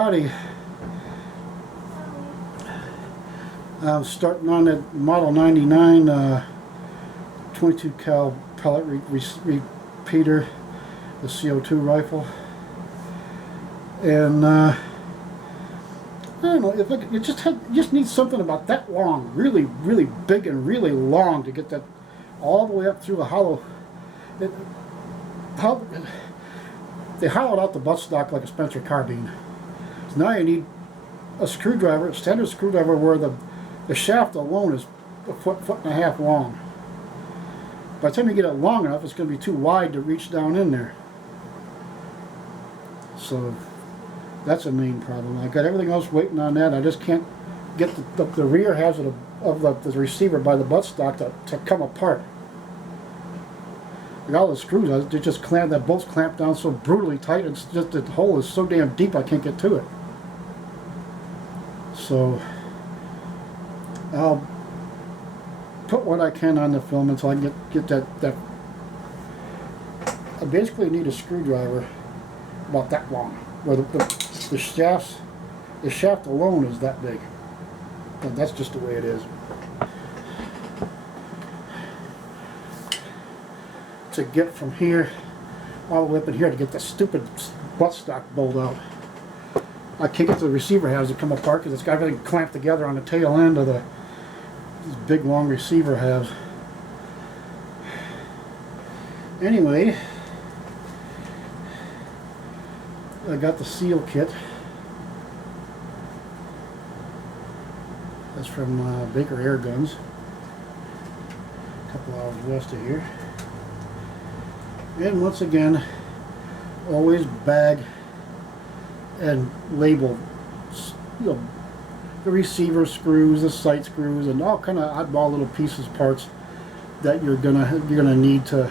howdy. I'm starting on that Model 99 22 cal pellet repeater, the CO2 rifle, and I don't know if it just needs something about that long, really big and really long to get that all the way up through the hollow. They hollowed out the buttstock like a Spencer carbine. So now you need a screwdriver, a standard screwdriver, where the shaft alone is a foot and a half long. By the time you get it long enough, it's going to be too wide to reach down in there. So that's a main problem. I got everything else waiting on that. I just can't get the rear halves of the receiver by the buttstock to come apart. Like all the screws, they just clamp, that bolt's clamped down so brutally tight. It's just, the hole is so damn deep I can't get to it. So I'll put what I can on the film until I can get that. I basically need a screwdriver about that long, where the shaft alone is that big. And that's just the way it is. To get from here all the way up in here to get the stupid buttstock bolt out, I can't get the receiver halves to come apart because it's got everything clamped together on the tail end of these big long receiver halves. Anyway, I got the seal kit. That's from Baker Airguns, a couple hours west of here. And once again, always bag and label, the receiver screws, the sight screws, and all kind of oddball little pieces, parts that you're gonna need to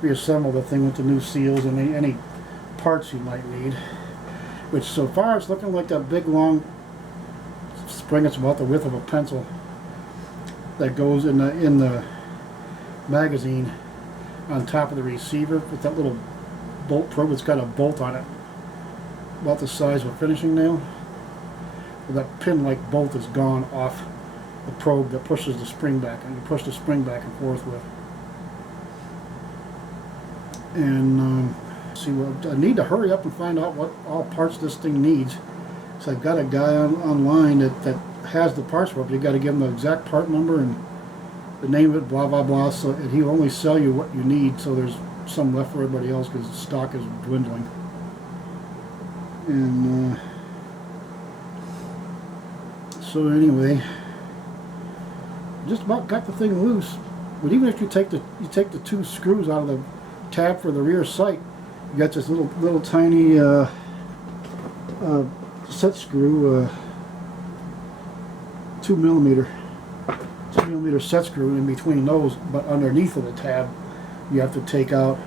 reassemble the thing with the new seals, and any parts you might need. Which so far it's looking like that big long spring. It's about the width of a pencil that goes in the magazine on top of the receiver with that little bolt probe. It's got a bolt on it about the size of a finishing nail. And that pin-like bolt is gone off the probe that pushes the spring back, and you push the spring back and forth with. And see, I need to hurry up and find out what all parts this thing needs. So I've got a guy online that has the parts for it. You got to give him the exact part number and the name of it, blah blah blah. So and he'll only sell you what you need. So there's some left for everybody else because the stock is dwindling. And so anyway, just about got the thing loose. But even if you take the two screws out of the tab for the rear sight, you got this little tiny set screw, 2 millimeter set screw in between those, but underneath of the tab you have to take out.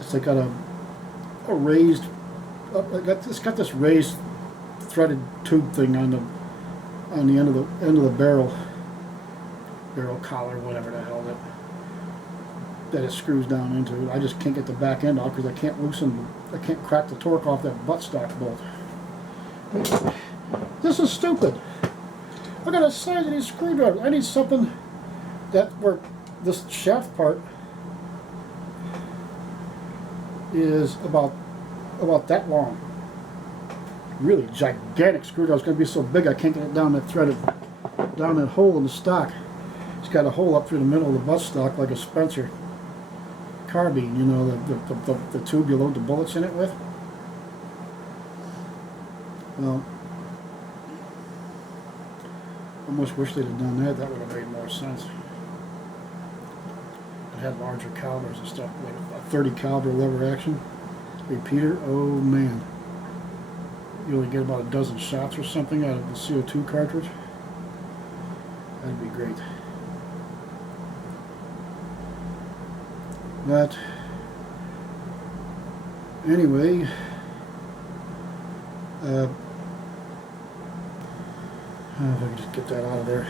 It's like got a raised. It's got this raised threaded tube thing on the end of the barrel collar, whatever the hell that it screws down into. I just can't get the back end off because I can't crack the torque off that buttstock bolt. This is stupid. I got a size of these screwdrivers. I need something where this shaft part is about that long. Really gigantic screwdriver. It's going to be so big I can't get it down that hole in the stock. It's got a hole up through the middle of the buttstock like a Spencer carbine, you know, the tube you load the bullets in it with. Well, I almost wish they'd have done that. That would have made more sense. It had larger calibers and stuff, like a 30 caliber lever action repeater. Oh man, you only get about a dozen shots or something out of the CO2 cartridge. That'd be great. But anyway, if I can just get that out of there,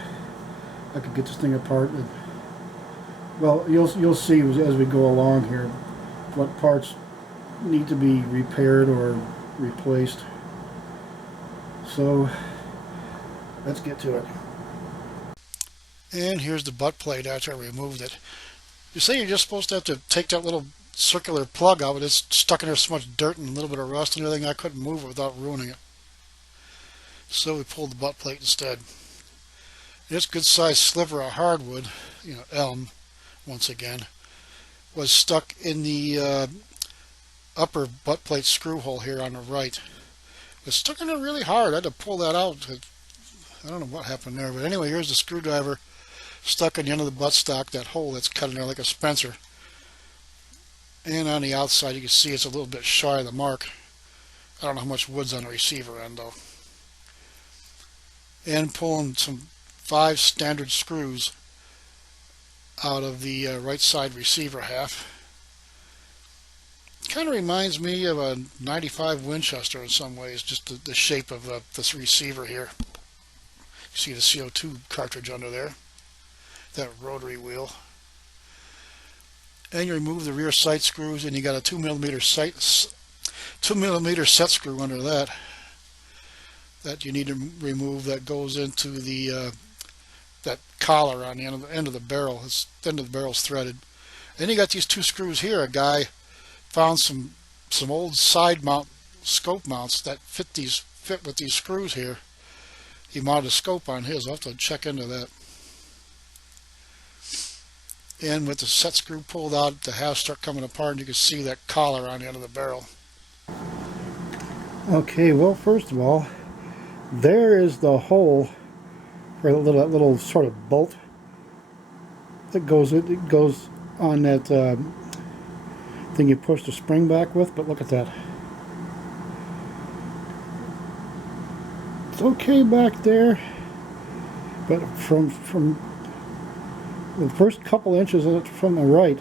I could get this thing apart. Well, you'll see as we go along here what parts need to be repaired or replaced. So let's get to it. And here's the butt plate after I removed it. You say you're just supposed to have to take that little circular plug out, but it's stuck in there so much dirt and a little bit of rust and everything, I couldn't move it without ruining it. So we pulled the butt plate instead. This good sized sliver of hardwood, elm, once again, was stuck in the upper butt plate screw hole here on the right. It was stuck in there really hard. I had to pull that out. I don't know what happened there, but anyway, here's the screwdriver stuck in the end of the buttstock, that hole that's cut in there like a Spencer. And on the outside, you can see it's a little bit shy of the mark. I don't know how much wood's on the receiver end, though. And pulling some 5 standard screws out of the right side receiver half. Kind of reminds me of a 95 Winchester in some ways, just the shape of this receiver here. You see the CO2 cartridge under there, that rotary wheel. And you remove the rear sight screws, and you got a 2mm set screw under that you need to remove, that goes into the that collar on the end of the barrel. The end of the barrel's threaded. Then you got these 2 screws here. A guy found some old side mount scope mounts that fit with these screws here. He mounted a scope on his. I'll have to check into that. And with the set screw pulled out, the halves start coming apart, and you can see that collar on the end of the barrel. Okay, well, first of all, there is the hole for that little sort of bolt that goes on that thing you push the spring back with. But look at that. It's okay back there, but from the first couple inches of it from the right,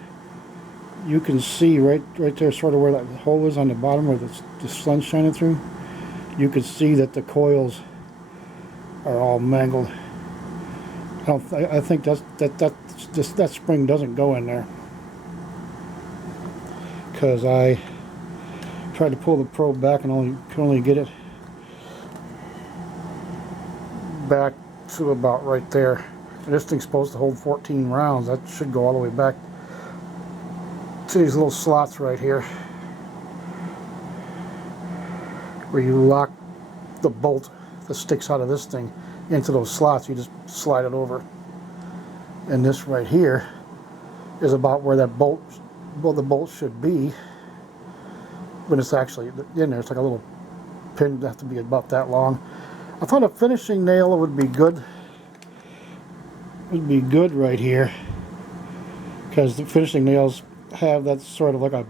you can see right there, sort of where that hole is on the bottom where the sun's shining through. You can see that the coils are all mangled. I think that spring doesn't go in there, because I tried to pull the probe back and could only get it back to about right there. And this thing's supposed to hold 14 rounds. That should go all the way back to these little slots right here, where you lock the bolt that sticks out of this thing into those slots. You just slide it over, and this right here is about where that bolt, well, the bolt should be when it's actually in there. It's like a little pin that has to be about that long. I thought a finishing nail would be good. Would be good right here, because the finishing nails have that sort of like a,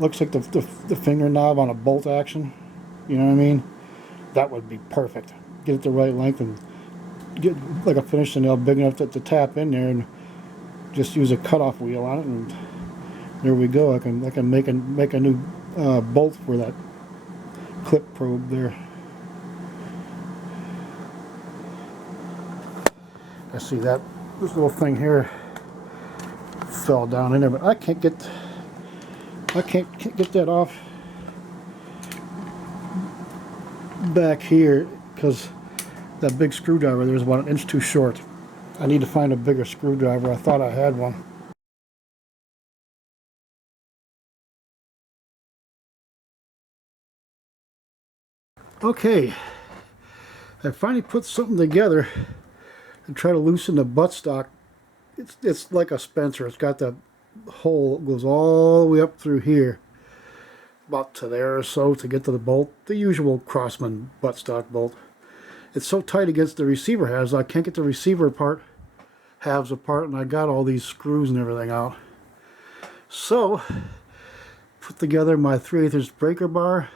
looks like the finger knob on a bolt action. You know what I mean? That would be perfect. Get it the right length and get like a finishing nail big enough to tap in there, and just use a cutoff wheel on it, and there we go. I can make a new bolt for that clip probe there. I see that this little thing here fell down in there, but I can't get that off back here, because that big screwdriver there is about 1 inch too short. I need to find a bigger screwdriver. I thought I had one. Okay, I finally put something together and try to loosen the buttstock. It's like a Spencer. It's got that hole that goes all the way up through here, about to there or so, to get to the bolt, the usual Crosman buttstock bolt. It's so tight against the receiver halves, I can't get the receiver halves apart, and I got all these screws and everything out. So, put together my 3/8 inch breaker bar,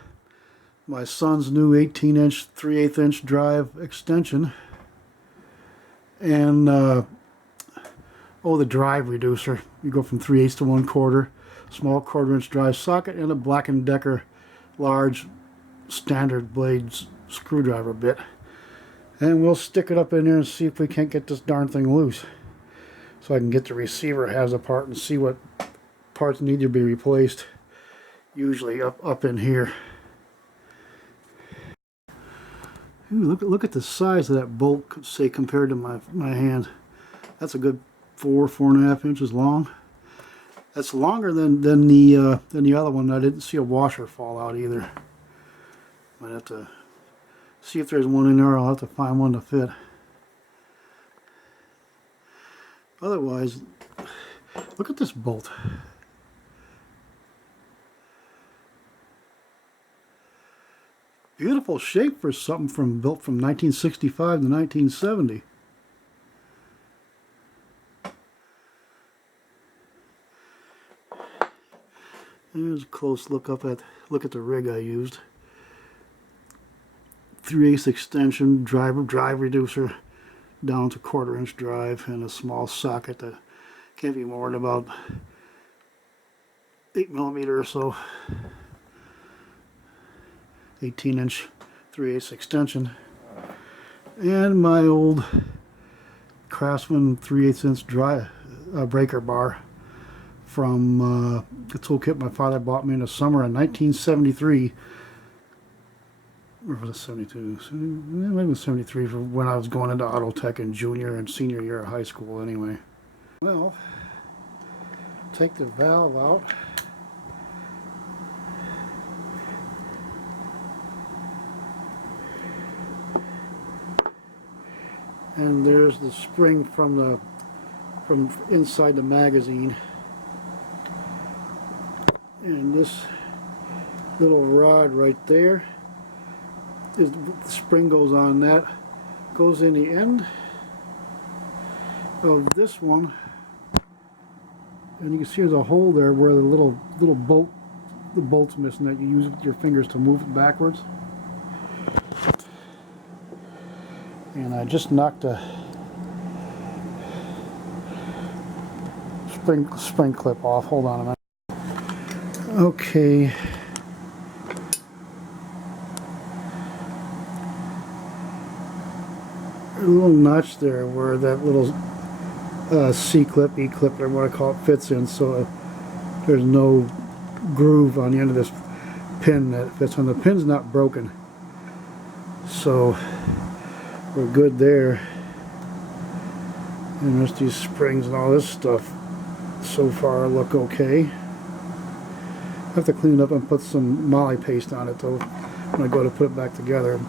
my son's new 18 inch 3/8 inch drive extension, and the drive reducer. You go from 3/8 to 1/4, small 1/4 inch drive socket, and a Black & Decker large standard blades screwdriver bit. And we'll stick it up in there and see if we can't get this darn thing loose, so I can get the receiver halves apart and see what parts need to be replaced. Usually up in here. Ooh, look at the size of that bolt, say, compared to my hand. That's a good 4.5 inches long. That's longer than the other one. I didn't see a washer fall out either. Might have to see if there's one in there. I'll have to find one to fit. Otherwise, look at this bolt. Beautiful shape for something built from 1965 to 1970. There's a close look at the rig I used. 3/8 extension, drive reducer down to 1/4 inch drive, and a small socket that can't be more than about 8mm or so. 18-inch 3/8 extension, and my old Crosman 3/8 inch breaker bar from the toolkit my father bought me in the summer of 1973. Or was it 72? It might have been 73 for when I was going into auto tech in junior and senior year of high school anyway. Well, take the valve out. And there's the spring from inside the magazine. And this little rod right there, the spring goes on that, goes in the end of this one, and you can see there's a hole there where the little bolt's missing that you use with your fingers to move it backwards. And I just knocked a spring clip off. Hold on a minute. Okay. A little notch there where that little C-clip, E-clip, whatever you want to call it, fits in, so there's no groove on the end of this pin that fits on. The pin's not broken, so we're good there. And there's these springs and all this stuff so far look okay. I have to clean it up and put some molly paste on it though when I go to put it back together,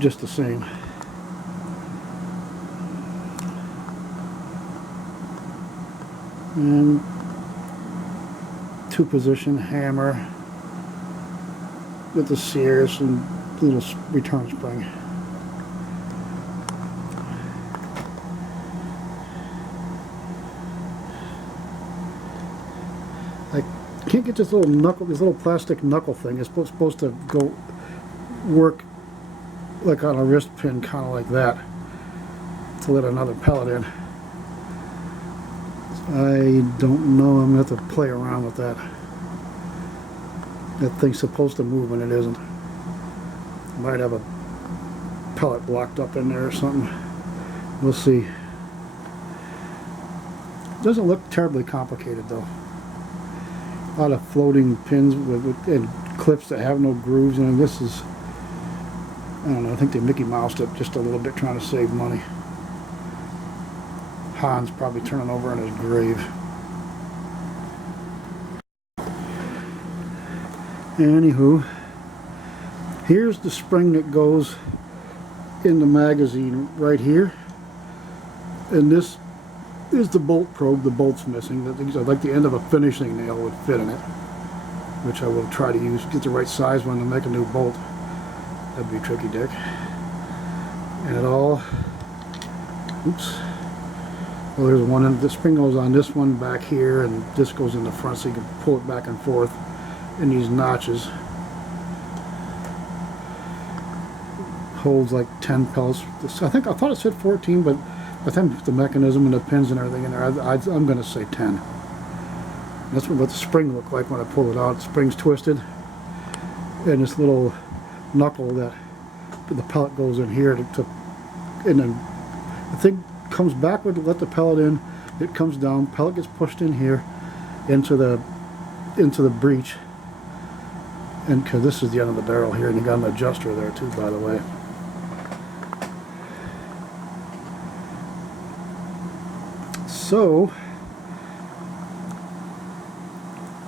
just the same. And 2-position hammer with the sears and little return spring. I can't get this little plastic knuckle thing. It's supposed to go work like on a wrist pin, kind of like that, to let another pellet in. I don't know. I'm going to have to play around with that. That thing's supposed to move when it isn't. Might have a pellet locked up in there or something. We'll see. Doesn't look terribly complicated though. A lot of floating pins and clips that have no grooves in them. This is, I don't know, I think they Mickey Moused it just a little bit trying to save money. Han's probably turning over in his grave. Anywho, here's the spring that goes in the magazine right here, and this is the bolt probe. The bolt's missing. Like the end of a finishing nail would fit in it, which I will try to use, get the right size one to make a new bolt. That'd be tricky, Dick. And it all, oops. Well, there's one, and the spring goes on this one back here, and this goes in the front, so you can pull it back and forth in these notches. Holds like 10 pellets. I thought it said 14, but by the time you put the mechanism and the pins and everything in there, I'm going to say 10. That's what the spring looked like when I pulled it out. The spring's twisted, and this little knuckle that the pellet goes in here and then the thing comes backward to let the pellet in. It comes down, pellet gets pushed in here into the breech, and because this is the end of the barrel here, and you got an adjuster there too, by the way. So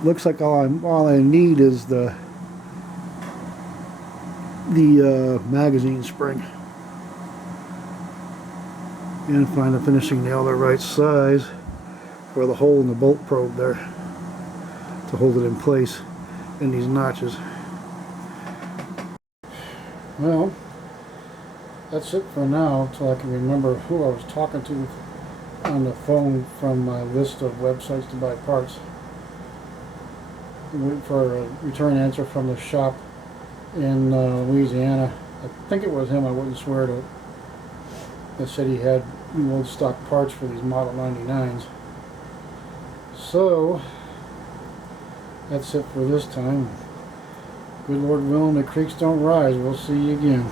looks like all I need is the magazine spring, and find the finishing nail the right size for the hole in the bolt probe there to hold it in place in these notches. Well, that's it for now until I can remember who I was talking to on the phone from my list of websites to buy parts. Wait for a return answer from the shop in Louisiana. I think it was him, I wouldn't swear to it. That said he had new old stock parts for these Model 99s. So that's it for this time. Good Lord willing, the creeks don't rise. We'll see you again.